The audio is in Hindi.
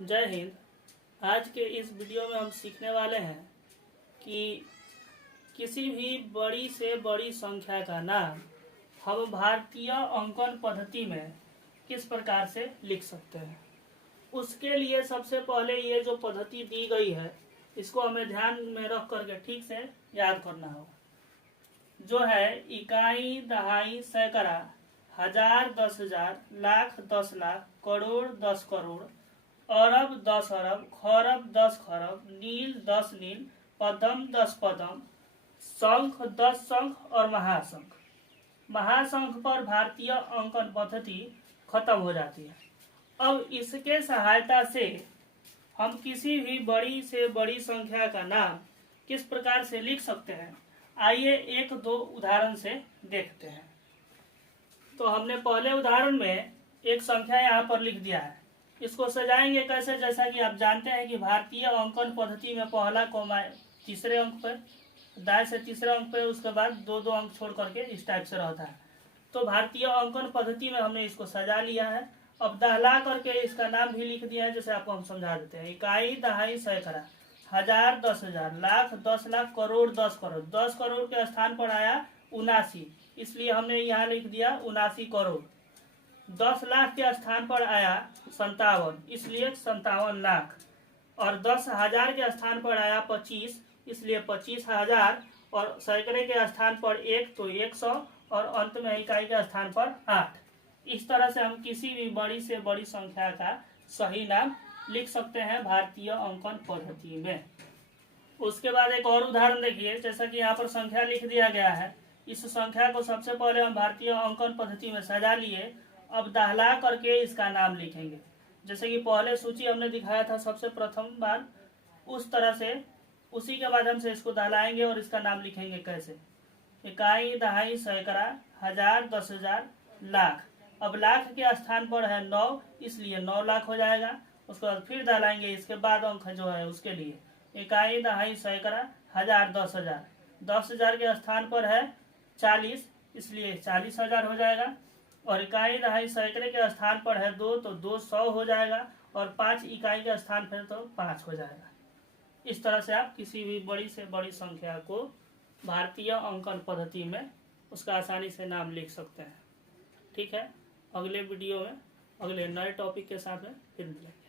जय हिंद। आज के इस वीडियो में हम सीखने वाले हैं कि किसी भी बड़ी से बड़ी संख्या का नाम हम भारतीय अंकन पद्धति में किस प्रकार से लिख सकते हैं। उसके लिए सबसे पहले ये जो पद्धति दी गई है इसको हमें ध्यान में रख करके ठीक से याद करना होगा। जो है इकाई, दहाई, सैकड़ा, हजार, 10,000, लाख, 10 लाख, करोड़, 10 करोड़, अरब, 10 अरब, खरब, 10 खरब, नील, 10 नील, पदम, 10 पदम, शंख, 10 शंख और महाशंख। महाशंख पर भारतीय अंकन पद्धति खत्म हो जाती है। अब इसके सहायता से हम किसी भी बड़ी से बड़ी संख्या का नाम किस प्रकार से लिख सकते हैं, आइए एक दो उदाहरण से देखते हैं। तो हमने पहले उदाहरण में एक संख्या यहाँ पर लिख दिया है। इसको सजाएंगे कैसे, जैसा कि आप जानते हैं कि भारतीय अंकन पद्धति में पहला कोमा तीसरे अंक पर, दाएं से तीसरे अंक पर, उसके बाद दो दो अंक छोड़ करके इस टाइप से रहता है। तो भारतीय अंकन पद्धति में हमने इसको सजा लिया है। अब दहला करके इसका नाम भी लिख दिया है, जैसे आपको हम समझा देते हैं। इकाई, दहाई, सैकड़ा, हजार, 10,000, लाख, 10 लाख, करोड़, 10 करोड़। 10 करोड़ के स्थान पर आया 79, इसलिए हमने यहाँ लिख दिया 79 करोड़। 10 लाख के स्थान पर आया 57, इसलिए 57 लाख। और 10,000 के स्थान पर आया 25, इसलिए 25,000। और सैकड़े के स्थान पर 1 तो 100, और अंत में इकाई के स्थान पर 8। इस तरह से हम किसी भी बड़ी से बड़ी संख्या का सही नाम लिख सकते हैं भारतीय अंकन पद्धति में। उसके बाद एक और उदाहरण देखिए, जैसा कि यहाँ पर संख्या लिख दिया गया है। इस संख्या को सबसे पहले हम भारतीय अंकन पद्धति में सजा लिए। अब दहला करके इसका नाम लिखेंगे, जैसे कि पहले सूची हमने दिखाया था सबसे प्रथम बार, उस तरह से उसी के माध्यम से इसको दहलाएंगे और इसका नाम लिखेंगे कैसे। इकाई, दहाई, सैकड़ा, हजार, 10,000, लाख। अब लाख के स्थान पर है 9, इसलिए 9 लाख हो जाएगा। उसके बाद फिर दहलाएंगे, इसके बाद अंक जो है उसके लिए इकाई, दहाई, सैकड़ा, हजार, 10,000। 10,000 के स्थान पर है 40, इसलिए 40,000 हो जाएगा। और इकाई, दहाई, सैकड़े के स्थान पर है 2, तो 200 हो जाएगा। और 5 इकाई के स्थान पर तो 5 हो जाएगा। इस तरह से आप किसी भी बड़ी से बड़ी संख्या को भारतीय अंकन पद्धति में उसका आसानी से नाम लिख सकते हैं। ठीक है, अगले वीडियो में अगले नए टॉपिक के साथ में फिर मिलेंगे।